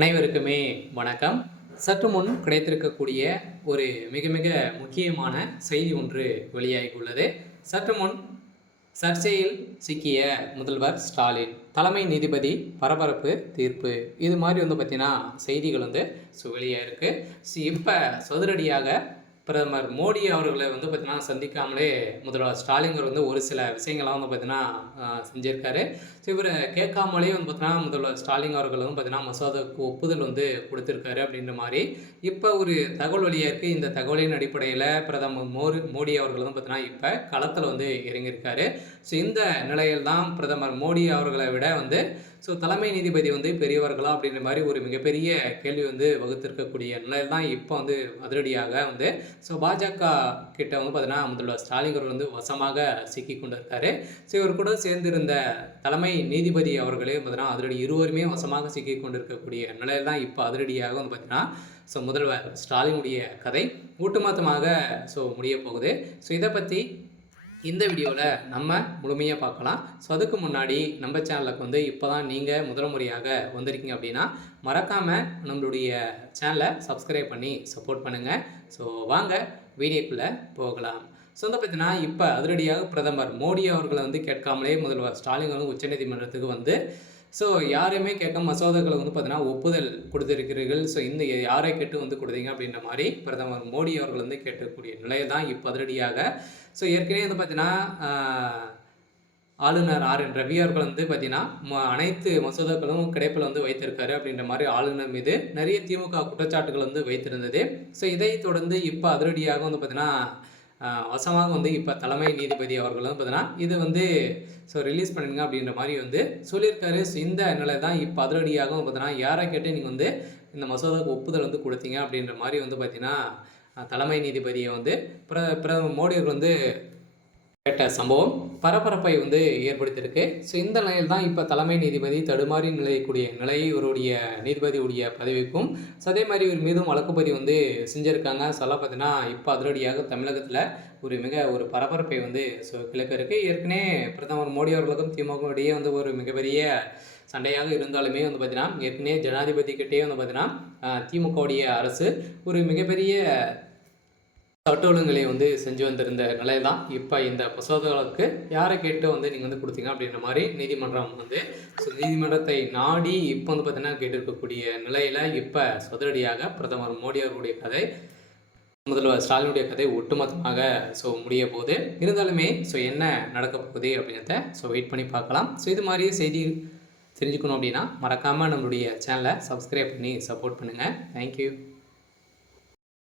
அனைவருக்குமே வணக்கம். சற்று முன் கிடைத்திருக்கக்கூடிய ஒரு மிக மிக முக்கியமான செய்தி ஒன்று வெளியாகியுள்ளது. சற்று முன் சர்ச்சையில் சிக்கிய முதல்வர் ஸ்டாலின், தலைமை நீதிபதி பரபரப்பு தீர்ப்பு, இது மாதிரி பார்த்தீங்கன்னா செய்திகள் வெளியாயிருக்கு. இப்போ சதுரடியாக பிரதமர் மோடி அவர்களை பார்த்தீங்கன்னா சந்திக்காமலே முதல்வர் ஸ்டாலின் ஒரு சில விஷயங்கள்லாம் பார்த்தீங்கன்னா செஞ்சிருக்காரு. ஸோ இவரை கேட்காமலே பார்த்தீங்கன்னா முதல்வர் ஸ்டாலின் அவர்கள் பார்த்தீங்கன்னா மசோதாவுக்கு ஒப்புதல் கொடுத்துருக்காரு அப்படின்ற மாதிரி இப்போ ஒரு தகவல் வெளியாக இருக்குது. இந்த தகவலின் அடிப்படையில் பிரதமர் மோடி அவர்கள் பார்த்தீங்கன்னா இப்போ களத்தில் இறங்கியிருக்காரு. ஸோ இந்த நிலையில் தான் பிரதமர் மோடி அவர்களை விட தலைமை நீதிபதி பெரியவர்களா அப்படின்ற மாதிரி ஒரு மிகப்பெரிய கேள்வி வகுத்திருக்கக்கூடிய நிலையில் தான் இப்போ அதிரடியாக ஸோ பாஜக கிட்ட பார்த்தீங்கன்னா முதல்வர் ஸ்டாலின் அவர்கள் வசமாக சிக்கி கொண்டிருக்காரு. ஸோ இவர் கூட சேர்ந்திருந்த தலைமை நீதிபதி அவர்களே பார்த்தீங்கன்னா அதிரடி இருவருமே வசமாக சிக்கி கொண்டிருக்கக்கூடிய நிலையில் தான் இப்போ அதிரடியாக பார்த்தீங்கன்னா ஸோ முதல்வர் ஸ்டாலினுடைய கதை ஒட்டுமொத்தமாக முடிய போகுது. ஸோ இதை பற்றி இந்த வீடியோவில் நம்ம முழுமையாக பார்க்கலாம். ஸோ அதுக்கு முன்னாடி நம்ம சேனலுக்கு இப்போ தான் நீங்கள் முதல் முறையாக வந்திருக்கீங்க அப்படின்னா மறக்காமல் நம்மளுடைய சேனலை சப்ஸ்கிரைப் பண்ணி சப்போர்ட் பண்ணுங்கள். ஸோ வாங்க வீடியோக்குள்ளே போகலாம். ஸோ பார்த்தீங்கன்னா இப்போ அதிரடியாக பிரதமர் மோடி அவர்களை கேட்காமலே முதல்வர் ஸ்டாலின் உச்சநீதிமன்றத்துக்கு ஸோ யாரையுமே கேட்க மசோதாக்களை பார்த்தீங்கன்னா ஒப்புதல் கொடுத்துருக்கிறீர்கள். ஸோ இந்த யாரை கேட்டு கொடுத்தீங்க அப்படின்ற மாதிரி பிரதமர் மோடி அவர்கள் கேட்கக்கூடிய நிலையை தான் இப்போ அதிரடியாக ஸோ ஏற்கனவே பார்த்தீங்கன்னா ஆளுநர் RN ரவி அவர்கள் பார்த்தீங்கன்னா அனைத்து மசோதாக்களும் கிடைப்பில் வைத்திருக்காரு அப்படின்ற மாதிரி ஆளுநர் மீது நிறைய திமுக குற்றச்சாட்டுகள் வைத்திருந்தது. ஸோ இதை தொடர்ந்து இப்போ அதிரடியாக பார்த்தீங்கன்னா வசமாக இப்போ தலைமை நீதிபதி அவர்கள் பார்த்தீங்கன்னா இது ஸோ ரிலீஸ் பண்ணுங்க அப்படின்ற மாதிரி சொல்லியிருக்காரு. ஸோ இந்த நிலை தான் இப்போ அதிரடியாக பார்த்தீங்கன்னா யாரை கேட்டு நீங்கள் இந்த மசோதாவுக்கு ஒப்புதல் கொடுத்தீங்க அப்படின்ற மாதிரி பார்த்தீங்கன்னா தலைமை நீதிபதியை பிரதமர் மோடி அவர்கள் கேட்ட சம்பவம் பரபரப்பை ஏற்படுத்தியிருக்கு. ஸோ இந்த நிலையில் தான் இப்போ தலைமை நீதிபதி தடுமாறி நிலையக்கூடிய நிலை இவருடைய நீதிபதியுடைய பதவிக்கும் ஸோ அதே மாதிரி இவர் மீதும் வழக்குப்பதிவு செஞ்சுருக்காங்க. சொல்ல பார்த்தீங்கன்னா இப்போ அதிரடியாக தமிழகத்தில் ஒரு பரபரப்பை ஸோ கிளப்பிருக்கு. ஏற்கனவே பிரதமர் மோடி அவர்களுக்கும் திமுக இடையே ஒரு மிகப்பெரிய சண்டையாக இருந்தாலுமே பார்த்தீங்கன்னா ஏற்கனவே ஜனாதிபதிக்கிட்டே பார்த்தீங்கன்னா திமுகவுடைய அரசு ஒரு மிகப்பெரிய சட்ட ஒழுங்குகளை செஞ்சு வந்திருந்த நிலை தான் இப்போ இந்த மசோதாவுக்கு யாரை கேட்டு நீங்கள் கொடுத்தீங்க அப்படின்ற மாதிரி நீதிமன்றம் ஸோ நீதிமன்றத்தை நாடி இப்போ பார்த்தீங்கன்னா கேட்டிருக்கக்கூடிய நிலையில் இப்போ சதுரடியாக பிரதமர் மோடி அவர்களுடைய கதை, முதல்வர் ஸ்டாலினுடைய கதை ஒட்டுமொத்தமாக ஸோ முடிய போகுது. இருந்தாலுமே ஸோ என்ன நடக்க போகுது அப்படின்றத ஸோ வெயிட் பண்ணி பார்க்கலாம். ஸோ இது மாதிரி செய்தி தெரிஞ்சுக்கணும் அப்படின்னா மறக்காமல் நம்மளுடைய சேனலை சப்ஸ்கிரைப் பண்ணி சப்போர்ட் பண்ணுங்கள். தேங்க்யூ.